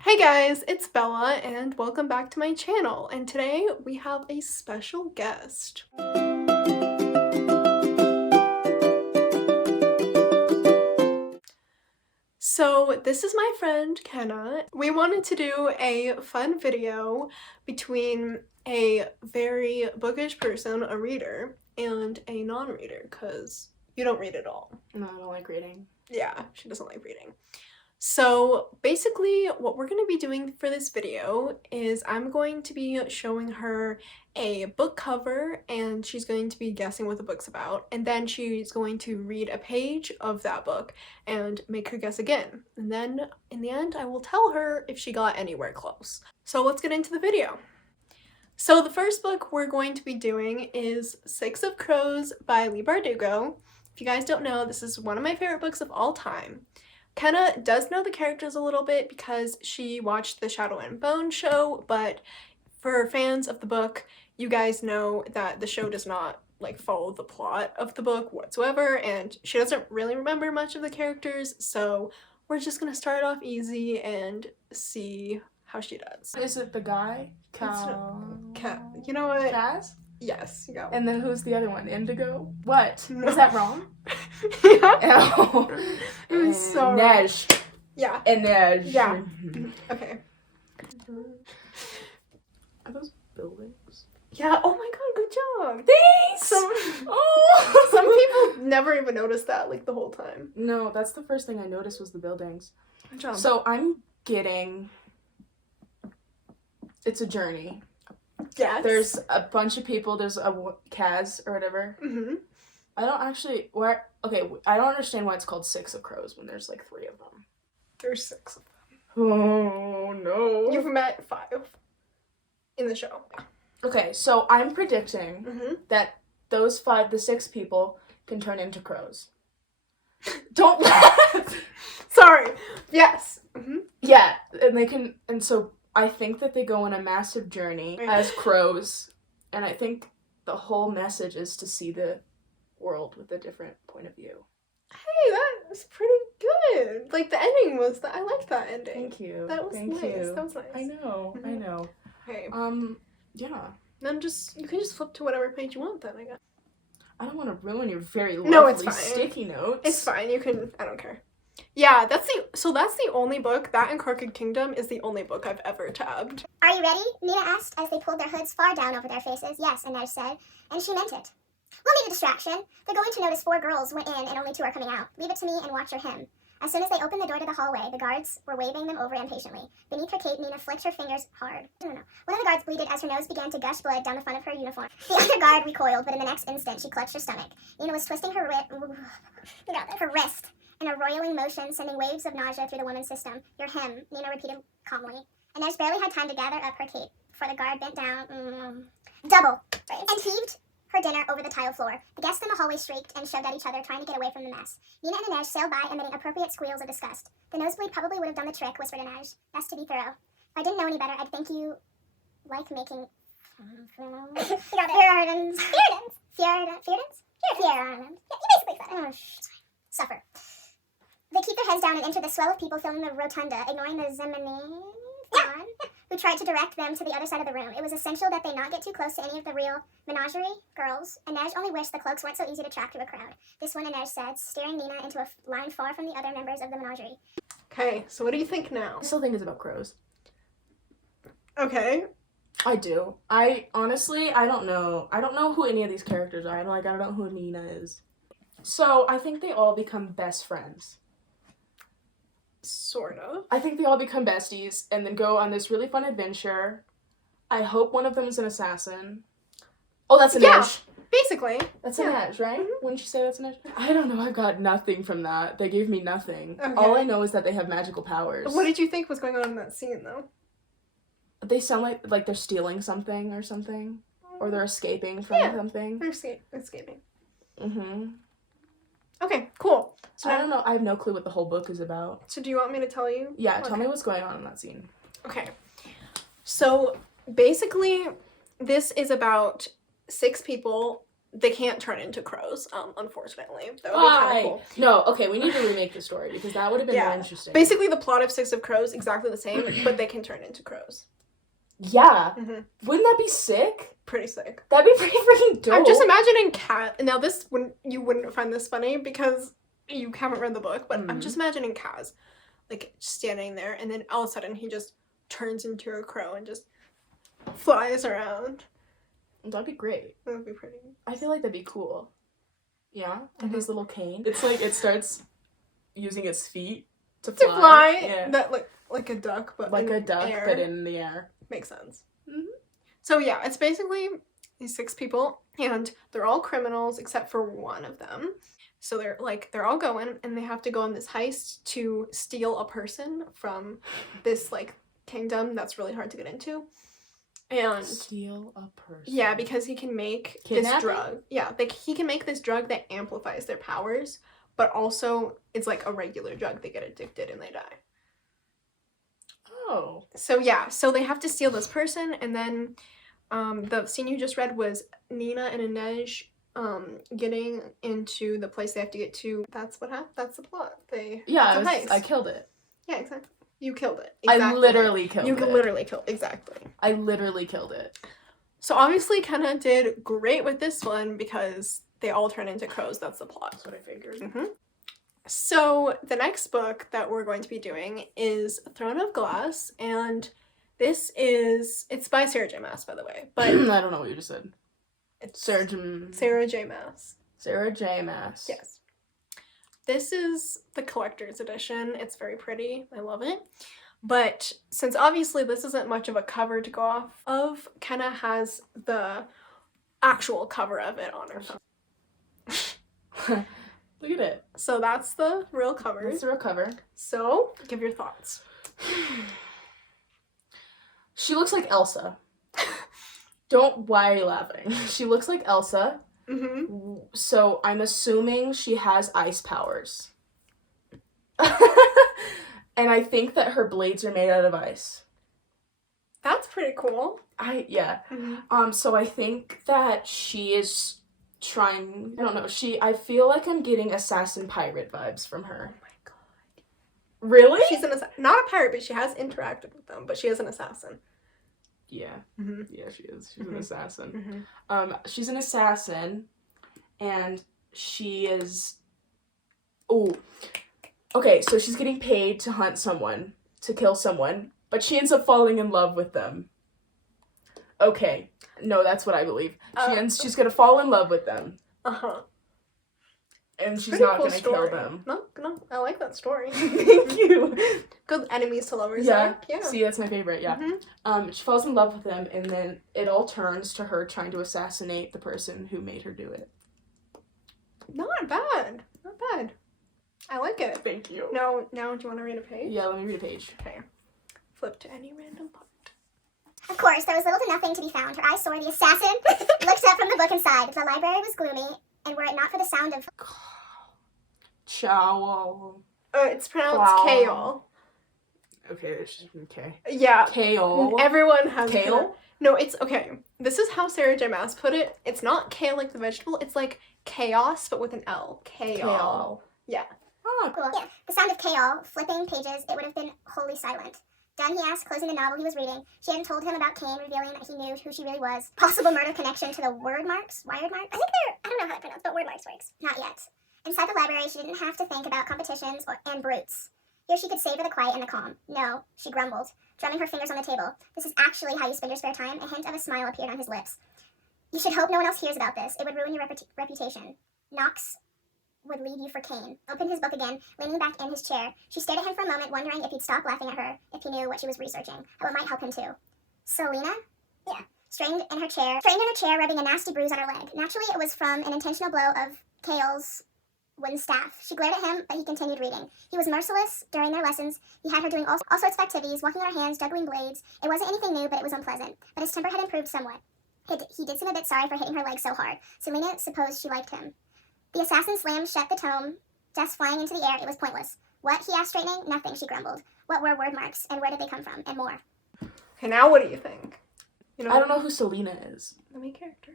Hey guys, it's Bella and welcome back to my channel, and today we have a special guest. So this is my friend Kenna. We wanted to do a fun video between a very bookish person, a reader, and a non-reader, because you don't read at all. No, I don't like reading. Yeah, she doesn't like reading. So basically what we're going to be doing for this video is I'm going to be showing her a book cover and she's going to be guessing what the book's about, and then she's going to read a page of that book and make her guess again. And then in the end I will tell her if she got anywhere close. So let's get into the video. So the first book we're going to be doing is Six of Crows by Leigh Bardugo. If you guys don't know, this is one of my favorite books of all time. Kenna does know the characters a little bit because she watched the Shadow and Bone show, but for fans of the book, you guys know that the show does not follow the plot of the book whatsoever, and she doesn't really remember much of the characters, so we're just gonna start off easy and see how she does. Is it the guy? You know what? Kaz? Yes, you got And then who's the other one? Indigo? What? No. Is that wrong? Yeah. Oh. It was so Neige. Yeah. And Neige. Yeah. Okay. Are those buildings? Yeah, oh my god, good job! Thanks! Some people never even notice that, the whole time. No, that's the first thing I noticed was the buildings. Good job. So I'm getting... It's a journey. Yes. There's a bunch of people. There's a Kaz or whatever. Mm-hmm. I don't actually... I don't understand why it's called Six of Crows when there's 3 of them. There's 6 of them. Oh, no. You've met 5 in the show. Okay, so I'm predicting that those 6 people can turn into crows. Don't laugh! Sorry. Yes. Mm-hmm. Yeah, and they can, and so I think that they go on a massive journey as crows, and I think the whole message is to see the world with a different point of view. Hey, that was pretty good. The ending was I liked that ending. Thank you. That was nice. That was nice. I know. Mm-hmm. I know. Okay. Yeah. Then you can just flip to whatever page you want then, I guess. I don't want to ruin your very lovely No, it's fine. sticky notes. It's fine. You can. I don't care. Yeah, that's the only book. That and Crooked Kingdom is the only book I've ever tabbed. Are you ready? Nina asked as they pulled their hoods far down over their faces. Yes, Inej said, and she meant it. We'll need a distraction. They're going to notice 4 girls went in and only 2 are coming out. Leave it to me and watch your hymn. As soon as they opened the door to the hallway, the guards were waving them over impatiently. Beneath her cape, Nina flicked her fingers hard. One of the guards bleated as her nose began to gush blood down the front of her uniform. The other guard recoiled, but in the next instant, she clutched her stomach. Nina was twisting her wrist in a roiling motion, sending waves of nausea through the woman's system. Your hymn, Nina repeated calmly. Inej barely had time to gather up her cape before the guard bent down, double, and heaved her dinner over the tile floor. The guests in the hallway shrieked and shoved at each other, trying to get away from the mess. Nina and Inej sailed by, emitting appropriate squeals of disgust. The nosebleed probably would have done the trick, whispered Inej. Best to be thorough. If I didn't know any better, I'd think you like making... Feardens. Yeah, you basically said it. Suffer. They keep their heads down and enter the swell of people filling the rotunda, ignoring the Zemini who tried to direct them to the other side of the room. It was essential that they not get too close to any of the real menagerie girls. Inej only wished the cloaks weren't so easy to track through a crowd. This one, Inej said, staring Nina into a line far from the other members of the menagerie. Okay, so what do you think now? I still think it's about crows. Okay. I do. I don't know. I don't know who any of these characters are. I don't know who Nina is. So I think they all become best friends. Sort of. I think they all become besties and then go on this really fun adventure. I hope one of them is an assassin. Oh, that's Inej. Yeah, basically. That's Inej, right? Mm-hmm. Wouldn't you say that's Inej? I don't know. I got nothing from that. They gave me nothing. Okay. All I know is that they have magical powers. What did you think was going on in that scene, though? They sound like they're stealing something or something. Or they're escaping from something. They're escaping. Mm-hmm. Okay, cool. So I don't know. I have no clue what the whole book is about. So do you want me to tell you? Yeah, tell me what's going on in that scene. Okay. So basically, this is about 6 people they can't turn into crows, unfortunately. That would be kind Why? of cool. No, okay, we need to remake the story because that would have been more interesting. Basically, the plot of Six of Crows, exactly the same, but they can turn into crows. Yeah. Mm-hmm. Wouldn't that be sick? Pretty sick. That'd be pretty freaking dope. I'm just imagining Now, you wouldn't find this funny because you haven't read the book, but I'm just imagining Kaz, like, standing there, and then all of a sudden he just turns into a crow and just flies around. That'd be great. That would be pretty. I feel like that'd be cool. Yeah, and his little cane. It's like it starts using its feet to fly. Yeah. That like a duck, but like in a duck, air. but in the air. Makes sense. Mm-hmm. So yeah, it's basically these 6 people, and they're all criminals except for one of them. So they're all going, and they have to go on this heist to steal a person from this like kingdom that's really hard to get into. And steal a person. Yeah, because he can make this drug. Yeah, he can make this drug that amplifies their powers, but also it's like a regular drug. They get addicted and they die. Oh. So yeah, so they have to steal this person, and then the scene you just read was Nina and Inej getting into the place they have to get to. That's what happened. That's the plot. I killed it. Yeah, exactly. You killed it. Exactly. I literally killed it. You literally killed exactly. I literally killed it. So obviously Kenna did great with this one because they all turn into crows. That's the plot. That's what I figured. Mm-hmm. So the next book that we're going to be doing is Throne of Glass, and it's by Sarah J. Maas, by the way. But I don't know what you just said. It's Sarah J. Maas. Sarah J. Maas. Yes. This is the collector's edition. It's very pretty. I love it. But since obviously this isn't much of a cover to go off of, Kenna has the actual cover of it on her phone. Look at it. So that's the real cover. That's the real cover. So, give your thoughts. She looks like Elsa. Why are you laughing? She looks like Elsa. Mm-hmm. So I'm assuming she has ice powers. And I think that her blades are made out of ice. That's pretty cool. Yeah. Mm-hmm. So I think that she is trying, I don't know, I feel like I'm getting assassin pirate vibes from her. Oh my god. Really? She's not a pirate, but she has interacted with them, but she is an assassin. Yeah. Mm-hmm. Yeah, she is. She's an assassin. Mm-hmm. She's an assassin, and she is... Oh. Okay, so she's getting paid to hunt someone, to kill someone, but she ends up falling in love with them. Okay. No, that's what I believe. She's gonna fall in love with them. Uh-huh. And she's not gonna kill them. No, I like that story. Thank you. Good enemies to lovers. Yeah. Yeah. See, that's my favorite, yeah. Mm-hmm. She falls in love with him, and then it all turns to her trying to assassinate the person who made her do it. Not bad. Not bad. I like it. Thank you. Now, do you want to read a page? Yeah, let me read a page. Okay. Flip to any random part. Of course, there was little to nothing to be found. Her eyes soared. The assassin looked up from the book inside. The library was gloomy, and were it not for the sound of... Chow. It's pronounced kale. Okay, it's just okay. Yeah. Kale. Everyone has kale. No, it's okay. This is how Sarah J. Maas put it. It's not kale like the vegetable. It's like chaos, but with an L. Kale. Yeah. Oh, cool. Yeah. The sound of kale flipping pages. It would have been wholly silent. Done, he asked, closing the novel he was reading. She hadn't told him about Cain, revealing that he knew who she really was. Possible murder connection to the word marks? Wired marks? I don't know how to pronounce, but word marks works. Not yet. Inside the library, she didn't have to think about competitions and brutes. Here she could savor the quiet and the calm. No, she grumbled, drumming her fingers on the table. This is actually how you spend your spare time. A hint of a smile appeared on his lips. You should hope no one else hears about this. It would ruin your reputation. Knox would leave you for Cain. Opened his book again, leaning back in his chair. She stared at him for a moment, wondering if he'd stop laughing at her, if he knew what she was researching, how it might help him too. Selena? Yeah. Strained in her chair, rubbing a nasty bruise on her leg. Naturally, it was from an intentional blow of Kale's wooden staff. She glared at him, but he continued reading. He was merciless during their lessons. He had her doing all sorts of activities, walking on her hands, juggling blades. It wasn't anything new, but it was unpleasant. But his temper had improved somewhat. He did seem a bit sorry for hitting her leg so hard. Selena supposed she liked him. The assassin slammed shut the tome, dust flying into the air. It was pointless. What? He asked, straightening. Nothing, she grumbled. What were word marks, and where did they come from, and more? Okay, now what do you think? I don't know who Selena is. The main character.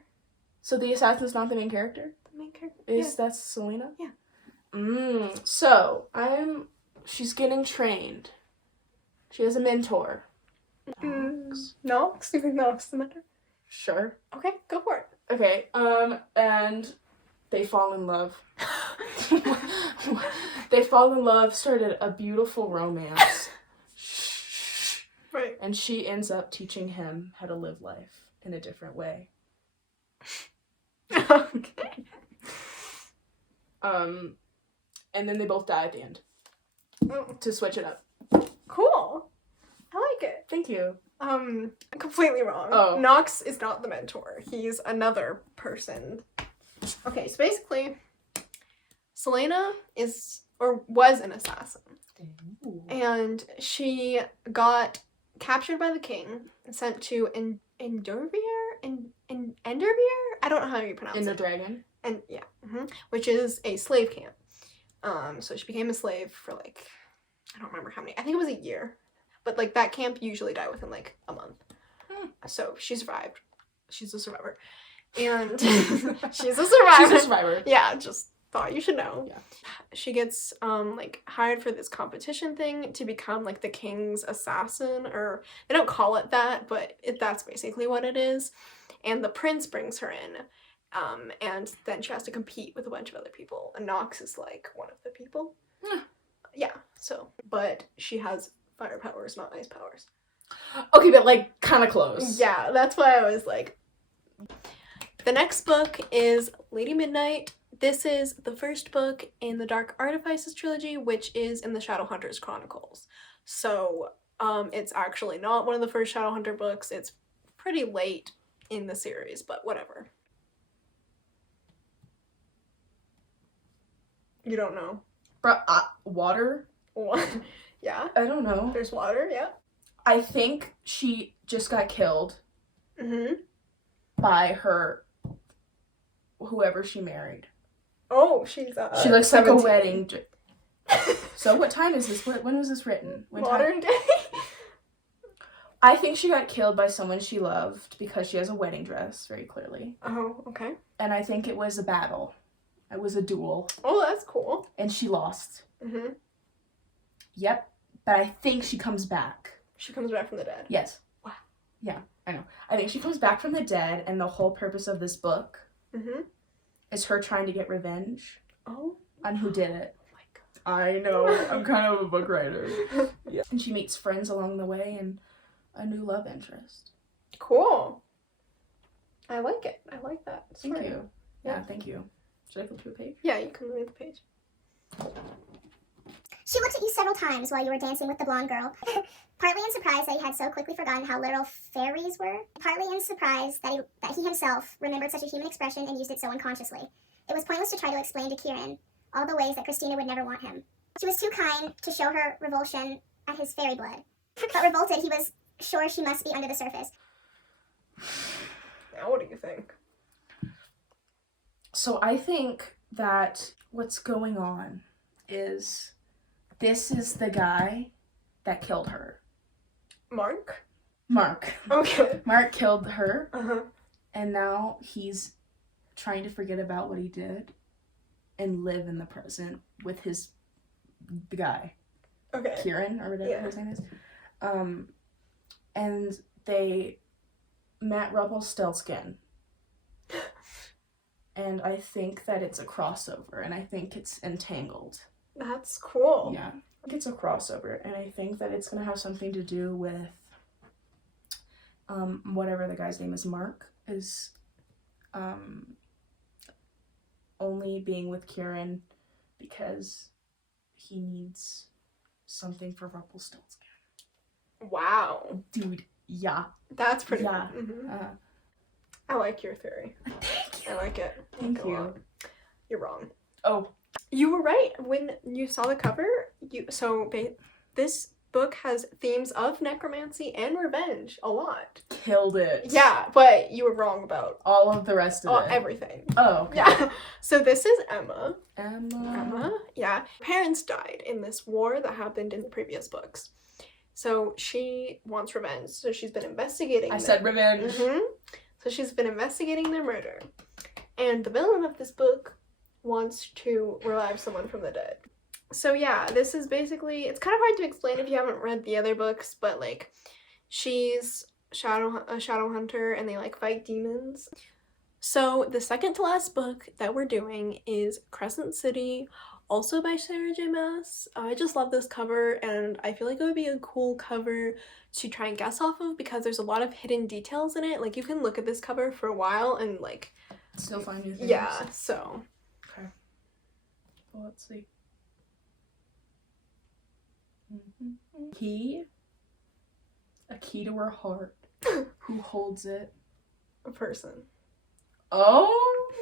So the assassin's not the main character? The main character. That's Selena? Yeah. So she's getting trained. She has a mentor. Nox? Do you think Nox is the mentor? Sure. Okay, go for it. Okay, and they fall in love. They fall in love, started a beautiful romance. Right. And she ends up teaching him how to live life in a different way. Okay. And then they both die at the end. To switch it up. Cool. I like it. Thank you. Completely wrong. Oh. Nox is not the mentor. He's another person. Okay, so basically, Selena was an assassin. Ooh. And she got captured by the king and sent to Enderveer? I don't know how you pronounce In it. the dragon? And yeah, which is a slave camp. So she became a slave for like, I don't remember how many. I think it was a year. But like that camp usually die within like a month. So she survived. She's a survivor. And she's a survivor. She's a survivor. Yeah, just thought you should know. Yeah. She gets like hired for this competition thing to become like the king's assassin, or they don't call it that, but that's basically what it is. And the prince brings her in. And then she has to compete with a bunch of other people. And Nox is like one of the people. Yeah, so, but she has fire powers, not ice powers. Okay, but like kind of close. Yeah, that's why I was like. The next book is Lady Midnight. This is the first book in the Dark Artifices trilogy, which is in the Shadowhunters Chronicles. So, it's actually not one of the first Shadowhunter books. It's pretty late in the series, but whatever. You don't know. Water? What? Yeah? I don't know. There's water, yeah. I think she just got killed Mm-hmm. by her, whoever she married. Oh, she looks like 17. a wedding. So what time is this? When was this written? Modern day? I think she got killed by someone she loved because she has a wedding dress, very clearly. Oh, okay. And I think it was a battle. It was a duel. Oh, that's cool. And she lost. Mm-hmm. Yep. But I think she comes back. She comes back from the dead. Yes. Wow. Yeah, I know. I think she comes back from the dead, and the whole purpose of this book is her trying to get revenge on who did it. Oh my God. I know. I'm kind of a book writer. Yeah. And she meets friends along the way and a new love interest. Cool. I like it. I like that. Thank you. Yeah, thank you. Should I go through a page? Yeah, you can read the page. She looked at you several times while you were dancing with the blonde girl. Partly in surprise that he had so quickly forgotten how literal fairies were. Partly in surprise that he himself remembered such a human expression and used it so unconsciously. It was pointless to try to explain to Kieran all the ways that Christina would never want him. She was too kind to show her revulsion at his fairy blood. But revolted, he was sure she must be under the surface. Now what do you think? So I think that what's going on is this is the guy that killed her. Mark? Mark. Okay. Mark killed her. Uh-huh. And now he's trying to forget about what he did and live in the present with the guy. Okay. Kieran, or whatever his name is. And they met Rumpelstiltskin. And I think that it's a crossover, and I think it's entangled. That's cool. Yeah. I think it's a crossover, and I think that it's going to have something to do with whatever the guy's name is, Mark, is only being with Kieran because he needs something for Rumpelstiltskin. Wow. Dude, yeah. That's pretty Yeah. cool. Mm-hmm. I like your theory. Thank you. I like it. Thank Go you. on. You're wrong. Oh. You were right. When you saw the cover, this book has themes of necromancy and revenge a lot. Killed it. Yeah, but you were wrong about All of the rest of it. everything. Oh, okay. Yeah. So this is Emma. Emma. Yeah. Parents died in this war that happened in the previous books. So she wants revenge. So she's been investigating I said revenge. Mm-hmm. So she's been investigating their murder. And the villain of this book wants to revive someone from the dead. So yeah, this is basically, it's kind of hard to explain if you haven't read the other books, but like she's a shadow hunter and they like fight demons. So the second to last book that we're doing is Crescent City, also by Sarah J. Maas. I just love this cover and I feel like it would be a cool cover to try and guess off of because there's a lot of hidden details in it. Like you can look at this cover for a while and like still find new things. Yeah, so. Okay. Well, let's see. Key. A key to her heart. Who holds it? A person. Oh!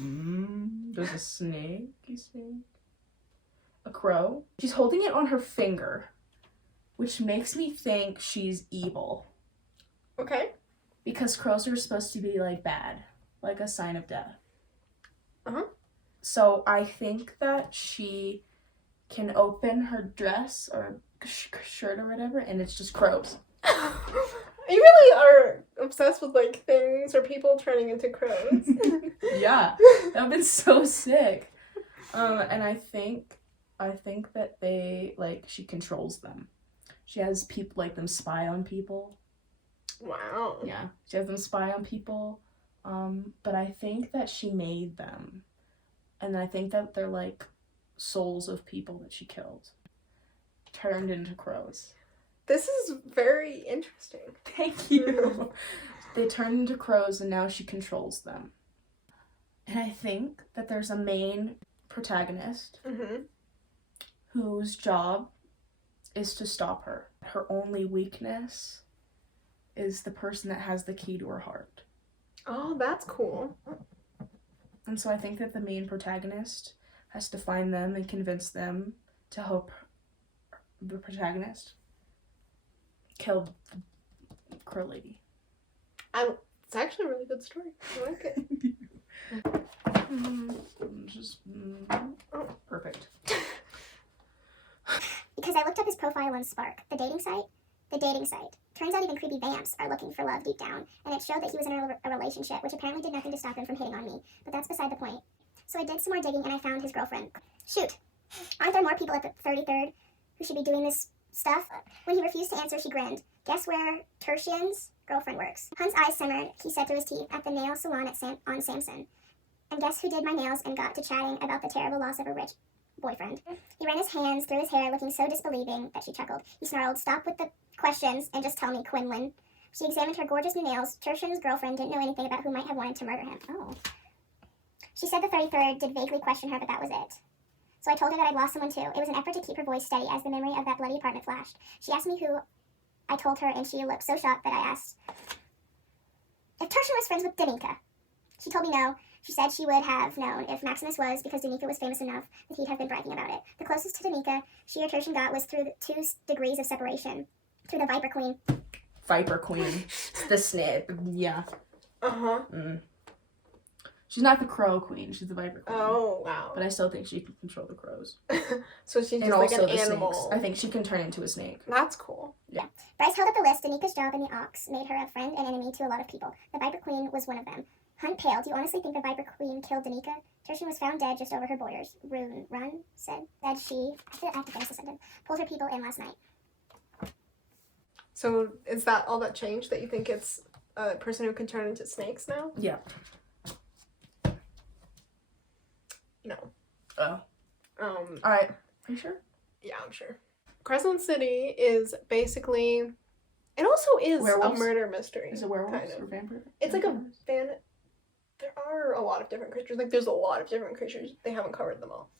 There's a snake, you say? A crow. She's holding it on her finger, which makes me think she's evil. Okay. Because crows are supposed to be, like, bad. Like a sign of death. Uh-huh. So I think that she can open her dress or shirt or whatever, and it's just crows. You really are obsessed with like things or people turning into crows. Yeah, that would been so sick. And I think that they like she controls them. She has people like them spy on people. Wow. Yeah, she has them spy on people. But I think that she made them, and I think that they're like souls of people that she killed, turned into crows. This is very interesting. Thank you. They turned into crows and now she controls them. And I think that there's a main protagonist whose job is to stop her. Her only weakness is the person that has the key to her heart. Oh, that's cool. And so I think that the main protagonist has to find them and convince them to help the protagonist kill the crow lady. It's actually a really good story. I like it. Perfect. Because I looked up his profile on Spark, the dating site. Turns out even creepy vamps are looking for love deep down, and it showed that he was in a relationship, which apparently did nothing to stop him from hitting on me. But that's beside the point. So I did some more digging and I found his girlfriend. Shoot! Aren't there more people at the 33rd who should be doing this stuff? When he refused to answer, she grinned. Guess where Tertian's girlfriend works? Hunt's eyes simmered, he said through his teeth, at the nail salon on Samson. And guess who did my nails and got to chatting about the terrible loss of a rich boyfriend? He ran his hands through his hair, looking so disbelieving that she chuckled. He snarled, "Stop with the questions and just tell me, Quinlan." She examined her gorgeous new nails. Tertian's girlfriend didn't know anything about who might have wanted to murder him. Oh. She said the 33rd did vaguely question her, but that was it. So I told her that I'd lost someone too. It was an effort to keep her voice steady as the memory of that bloody apartment flashed. She asked me who. I told her, and she looked so shocked that I asked if Tertian was friends with Danica. She told me no. She said she would have known if Maximus was, because Danica was famous enough that he'd have been bragging about it. The closest to Danica she or Tertian got was through the 2 degrees of separation. Through the Viper Queen. Viper Queen. The snip. Yeah. Uh-huh. She's not the Crow Queen, she's the Viper Queen. Oh, wow. But I still think she can control the crows. So she's just and like also an the animal. snakes. I think she can turn into a snake. That's cool. Yeah. Bryce held up the list. Danica's job in the Ox made her a friend and enemy to a lot of people. The Viper Queen was one of them. Hunt paled. Do you honestly think the Viper Queen killed Danica? Tertian was found dead just over her borders. Run said she, I have to finish the sentence, pulled her people in last night. So is that all that changed? That you think it's a person who can turn into snakes now? Yeah. No. Oh. Alright. Are you sure? Yeah, I'm sure. Crescent City is basically, it also is werewolves? a murder mystery. Is it werewolves kind of. or vampires? It's like there are a lot of different creatures. Like there's a lot of different creatures. They haven't covered them all.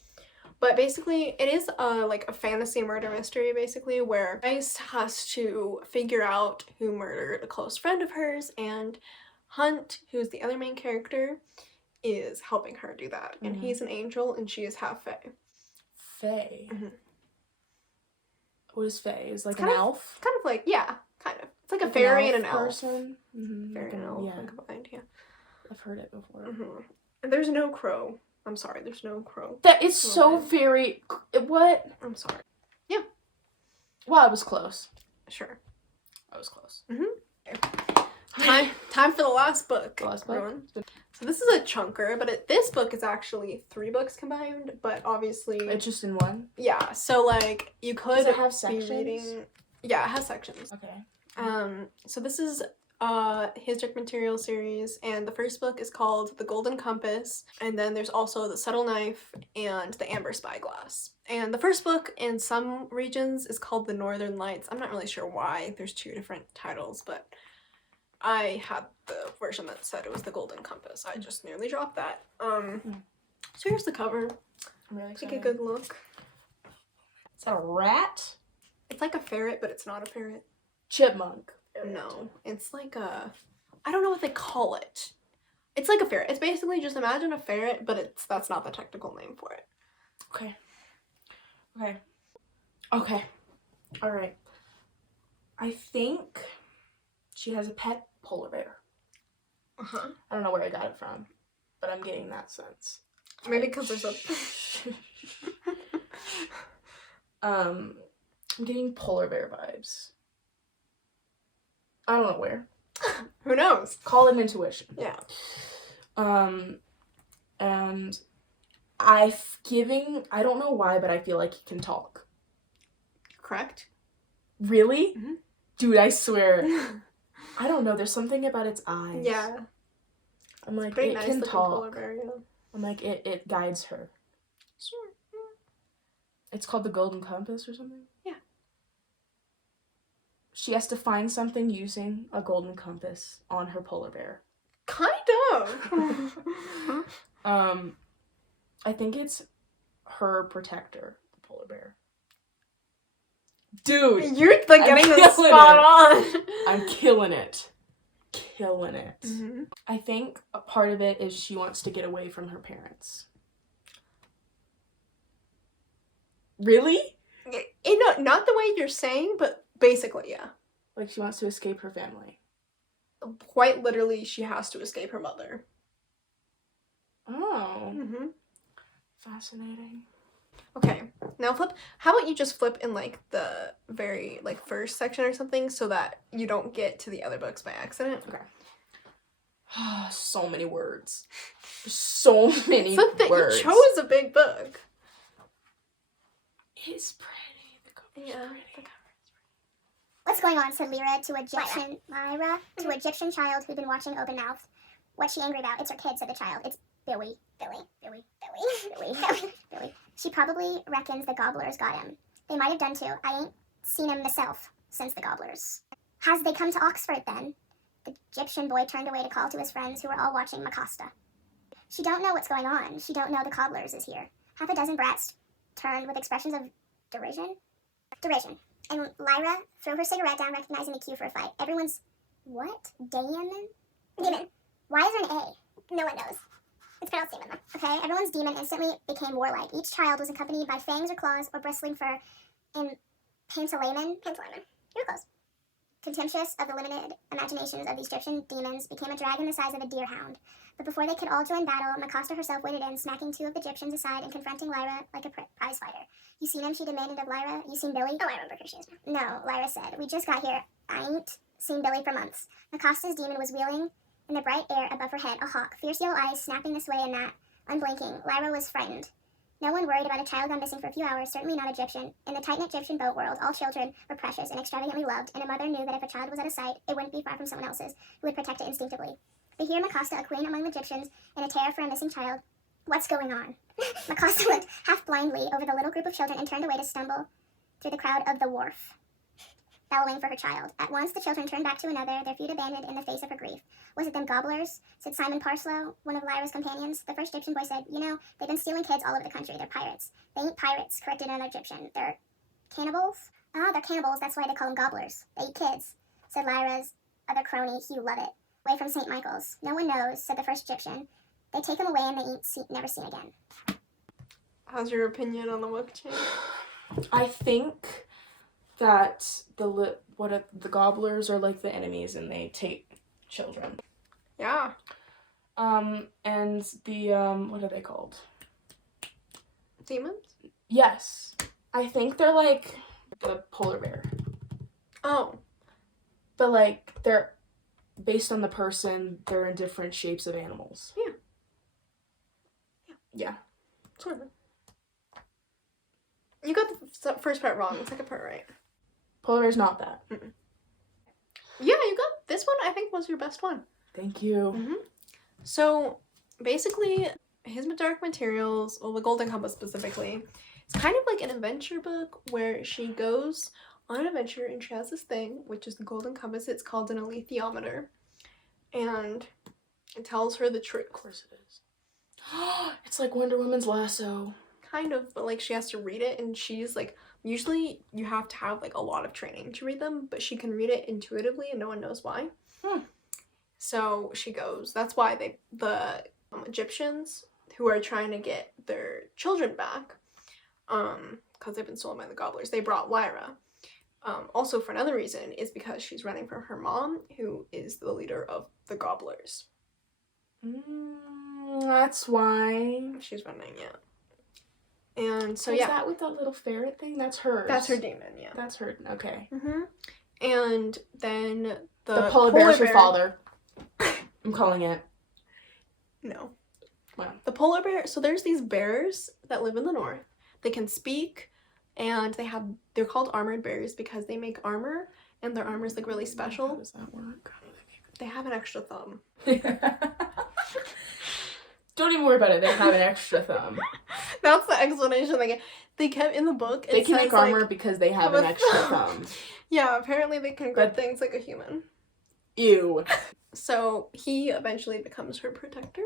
But basically, it is like a fantasy murder mystery, basically, where Bryce has to figure out who murdered a close friend of hers, and Hunt, who's the other main character, is helping her do that. And he's an angel, and she is half fae. Fae? What is fae? Is like an kind elf? Kind of like, yeah, kind of. It's like a Like fairy and an elf. person? Fairy and an elf Yeah. combined, yeah. I've heard it before. And there's no crow. I'm sorry, there's no crow. That is so very... What? I'm sorry. Well, I was close. Sure. I was close. Okay. Time for the last book. The last book? everyone. So this is a chunker, but this book is actually 3 books combined, but obviously It's just in one? yeah. So like you could Does it have be sections? reading. Yeah, it has sections. Okay. So this is his Dark Material series, and the first book is called The Golden Compass, and then there's also The Subtle Knife and The Amber Spyglass. And the first book in some regions is called The Northern Lights. I'm not really sure why there's 2 different titles, but I had the version that said it was The Golden Compass. I just nearly dropped that. So here's the cover. I'm really excited. Take a good look. Is that a rat? It's like a ferret, but it's not a ferret. Chipmunk. No, it's like a, I don't know what they call it. It's like a ferret. It's basically just imagine a ferret, but that's not the technical name for it. Okay. All right. I think she has a pet polar bear. Uh-huh. I don't know where I got it from, but I'm getting that sense. Maybe because there's a... I'm getting polar bear vibes. I don't know where. Who knows? Call it intuition. Yeah. And I don't know why, but I feel like he can talk. Correct? Really? Mm-hmm. Dude, I swear. I don't know, there's something about its eyes. Yeah. I'm like, Pretty it nice can looking talk. polar bear, yeah. I'm like, it guides her. Sure. It's called the Golden Compass or something? Yeah. She has to find something using a golden compass on her polar bear. Kind of. I think it's her protector, the polar bear. Dude! You're like getting this spot on. I'm killing it. Mm-hmm. I think a part of it is she wants to get away from her parents. Really? You know, not the way you're saying, but basically, yeah. Like she wants to escape her family. Quite literally, she has to escape her mother. Oh. Mm-hmm. Fascinating. Okay, now flip. How about you just flip in like the very like first section or something so that you don't get to the other books by accident. Okay. So many words. So many words. You chose a big book. It's pretty. The cover's Yeah. pretty. What's going on? Said Lyra to Egyptian child who'd been watching open mouthed. What's she angry about? It's her kid, said the child. It's Billy. She probably reckons the gobblers got him. They might have done too. I ain't seen him myself since the gobblers. Has they come to Oxford then? The Egyptian boy turned away to call to his friends who were all watching Macosta. She don't know what's going on. She don't know the cobblers is here. Half a dozen brats turned with expressions of derision. And Lyra threw her cigarette down, recognizing the cue for a fight. Everyone's, what? Demon? Why is there an A? No one knows. It's pronounced demon, though. Okay, everyone's demon instantly became warlike. Each child was accompanied by fangs or claws or bristling fur and pantalaimon. You're close. Contemptuous of the limited imaginations of the Egyptian demons, became a dragon the size of a deer hound. But before they could all join battle, Macosta herself waded in, smacking 2 of the Egyptians aside and confronting Lyra like a prize fighter. You seen him? She demanded of Lyra. You seen Billy? Oh, I remember who she is now. No, Lyra said. We just got here. I ain't seen Billy for months. Macosta's demon was wheeling in the bright air above her head, a hawk, fierce yellow eyes snapping this way and that, unblinking. Lyra was frightened. No one worried about a child gone missing for a few hours, certainly not Egyptian. In the tight-knit Egyptian boat world, all children were precious and extravagantly loved, and a mother knew that if a child was out of sight, it wouldn't be far from someone else's, who would protect it instinctively. But here Macosta, a queen among the Egyptians, in a terror for a missing child. What's going on? Macosta looked half blindly over the little group of children and turned away to stumble through the crowd of the wharf, bellowing for her child. At once the children turned back to another, their feet abandoned in the face of her grief. Was it them gobblers? Said Simon Parslow, one of Lyra's companions. The first Egyptian boy said, you know, they've been stealing kids all over the country. They're pirates. They ain't pirates, corrected another Egyptian. They're cannibals? Ah, they're cannibals. That's why they call them gobblers. They eat kids, said Lyra's other crony, Hugh Lovett. Away from St. Michael's. No one knows, said the first Egyptian. They take them away and they ain't never seen again. How's your opinion on the book change? I think that the gobblers are like the enemies and they take children. Yeah. And the what are they called? Demons? Yes. I think they're like the polar bear. Oh. But like they're based on the person, they're in different shapes of animals. Yeah. Yeah. Sort of. You got the first part wrong, the second part right. Polar bear's not that. Mm-mm. Yeah, you got this one, I think, was your best one. Thank you. Mm-hmm. So, basically, his Dark Materials, well, the Golden Compass specifically, it's kind of like an adventure book where she goes on an adventure and she has this thing, which is the Golden Compass. It's called an alethiometer. And it tells her the truth. Of course it is. It's like Wonder Woman's lasso. Kind of, but like she has to read it, and she's like, usually you have to have like a lot of training to read them, but she can read it intuitively and no one knows why. So she goes. That's why the Egyptians who are trying to get their children back, because they've been stolen by the gobblers, they brought Lyra. Also for another reason is because she's running from her mom, who is the leader of the gobblers. That's why She's running, yeah. And so, Is yeah. that with that little ferret thing? That's hers. That's her demon, yeah. That's her. Okay. Mm-hmm. And then The polar bear's her father. I'm calling it. No. Wow. The polar bear, so there's these bears that live in the north. They can speak, and they're called armored bears because they make armor, and their armor is like really special. How does that work? They have an extra thumb. Don't even worry about it. They have an extra thumb. That's the explanation they get. They kept in the book. They can make armor because they have an extra thumb. Yeah, apparently they can grip things like a human. Ew. So he eventually becomes her protector,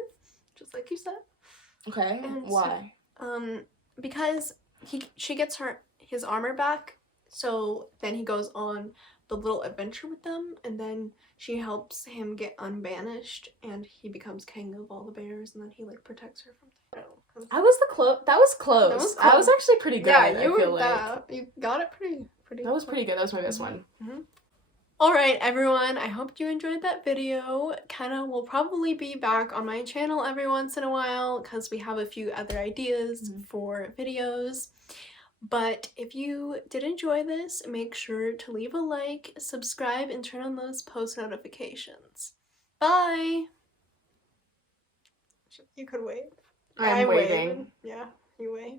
just like you said. Okay. And why? Because she gets his armor back. So then he goes on the little adventure with them, and then she helps him get unbanished, and he becomes king of all the bears, and then he like protects her from. That was close. That was close. I was actually pretty good. Yeah, you got it pretty. That was pretty good. That was my best one. Mm-hmm. Alright everyone, I hope you enjoyed that video. Kenna will probably be back on my channel every once in a while because we have a few other ideas for videos. But if you did enjoy this, make sure to leave a like, subscribe, and turn on those post notifications. Bye! You could wave. I'm waving. Yeah, you wave.